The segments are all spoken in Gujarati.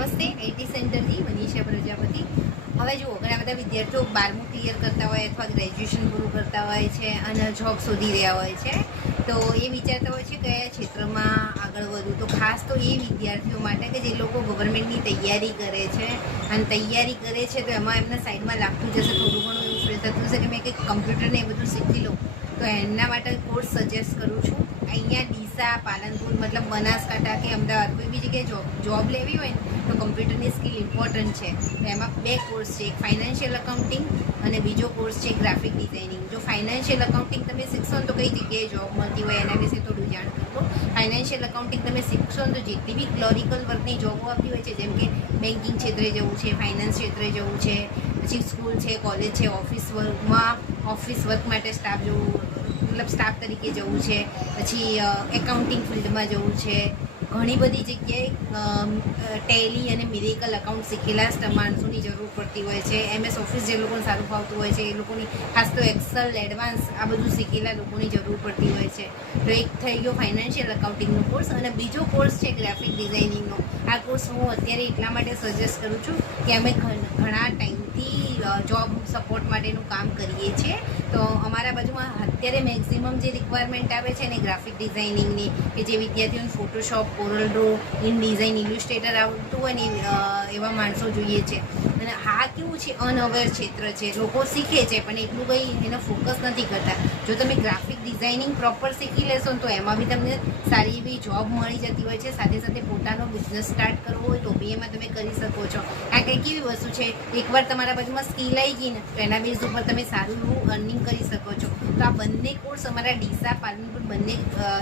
નમસ્તે આઈટી સેન્ટરથી મનીષા પ્રજાપતિ। હવે જુઓ, ઘણા બધા વિદ્યાર્થીઓ 12મું ક્લિયર કરતા હોય અથવા ગ્રેજ્યુએશન પૂરું કરતા હોય છે અને જોબ શોધી રહ્યા હોય છે, તો એ વિચારતા હોય છે કયા ક્ષેત્રમાં આગળ વધવું। તો ખાસ તો એ વિદ્યાર્થીઓ માટે કે જે લોકો ગવર્મેન્ટની તૈયારી કરે છે અને તૈયારી કરે છે તો એમાં એમના સાઈડમાં લાગતું જશે, થોડું ઘણું એવું ફીલ થતું હશે કે મેં કંઈક કમ્પ્યુટરને એ બધું શીખી લઉં, તો એના માટે કોર્સ સજેસ્ટ કરું છું। અહીંયા ડીસા, પાલનપુર મતલબ બનાસકાંઠા કે અમદાવાદ કોઈ બી જગ્યાએ જોબ લેવી હોય ને તો કમ્પ્યુટરની સ્કિલ ઇમ્પોર્ટન્ટ છે। તો એમાં 2 કોર્સ છે, એક ફાઇનાન્શિયલ અકાઉન્ટિંગ અને બીજો કોર્સ છે ગ્રાફિક ડિઝાઇનિંગ। જો ફાઇનાન્શિયલ અકાઉન્ટિંગ તમે શીખશો ને તો કઈ જગ્યાએ જોબ મળતી હોય એના વિશે થોડું જાણ કરો। ફાઇનાન્શિયલ અકાઉન્ટિંગ તમે શીખશો ને તો જેટલી બી ક્લોરિકલ વર્કની જોબો આવતી હોય છે, જેમ કે બેન્કિંગ ક્ષેત્રે જવું છે, ફાઇનાન્સ ક્ષેત્રે જવું છે, પછી સ્કૂલ છે, કોલેજ છે, ઓફિસ વર્ક માટે સ્ટાફ તરીકે જવું છે, પછી એકાઉન્ટિંગ ફિલ્ડમાં જવું છે, ઘણી બધી જગ્યાએ ટેલી અને મિરેકલ અકાઉન્ટ શીખેલા માણસોની જરૂર પડતી હોય છે। MS ઓફિસ જે લોકોને સારું ફાવતું હોય છે એ લોકોની, ખાસ તો એક્સેલ, એડવાન્સ આ બધું શીખેલા લોકોની જરૂર પડતી હોય છે। તો એક થઈ ગયો ફાઇનાન્શિયલ અકાઉન્ટિંગનો કોર્સ અને બીજો કોર્સ છે ગ્રાફિક ડિઝાઇનિંગનો। આ કોર્સ હું અત્યારે એટલા માટે સજેસ્ટ કરું છું કે અમે ઘણા ટાઈમથી જોબ સપોર્ટ માટેનું કામ કરીએ છીએ। તો અમારા બાજુમાં અત્યારે મેક્સિમમ જે રિક્વાયરમેન્ટ આવે છે ને ગ્રાફિક ડિઝાઇનિંગની, કે જે વિદ્યાર્થીઓને ફોટોશોપ, કોરલ ડ્રો, ઇનડિઝાઇન, ઇલ્યુસ્ટ્રેટર આવડતું હોય ને એવા માણસો જોઈએ છે। અને આ કેવું છે, અનઅવેર ક્ષેત્ર છે, લોકો શીખે છે પણ એટલું કંઈ એને ફોકસ નથી કરતા। જો તમે ગ્રાફિક ડિઝાઇનિંગ પ્રોપર શીખી લેશો ને તો એમાં બી તમને સારી એવી જોબ મળી જતી હોય છે। સાથે સાથે પોતાનો બિઝનેસ સ્ટાર્ટ કરવો હોય તો બી એમાં તમે કરી શકો છો। આ કંઈ કેવી વસ્તુ છે, એકવાર તમારા બાજુમાં સ્કિલ આવી ગઈ ને તો એના બેઝ ઉપર તમે સારું એવું અર્નિંગ કરી શકો છો। તો આ બંને કોર્સ અમારા ડીસા, પાલનપુર બંને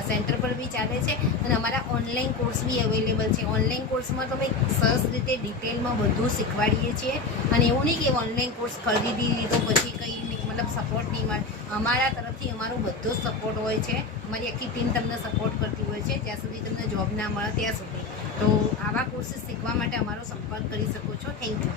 સેન્ટર પર બી ચાલે છે અને અમારા ઓનલાઈન કોર્સ બી અવેલેબલ છે। ઓનલાઈન કોર્સમાં તો અમે સરસ રીતે ડિટેલમાં બધું શીખવાડીએ છીએ અને એવું નહીં કે ઓનલાઈન કોર્સ ખરીદી લીધો પછી કંઈ નહીં, મતલબ સપોર્ટ નહીં મળે। અમારા તરફથી અમારો બધો જ સપોર્ટ હોય છે, અમારી આખી ટીમ તમને સપોર્ટ કરતી હોય છે જ્યાં સુધી તમને જોબ ના મળે ત્યાં સુધી। તો આવા કોર્સીસ શીખવા માટે અમારો સંપર્ક કરી શકો છો। Thank you.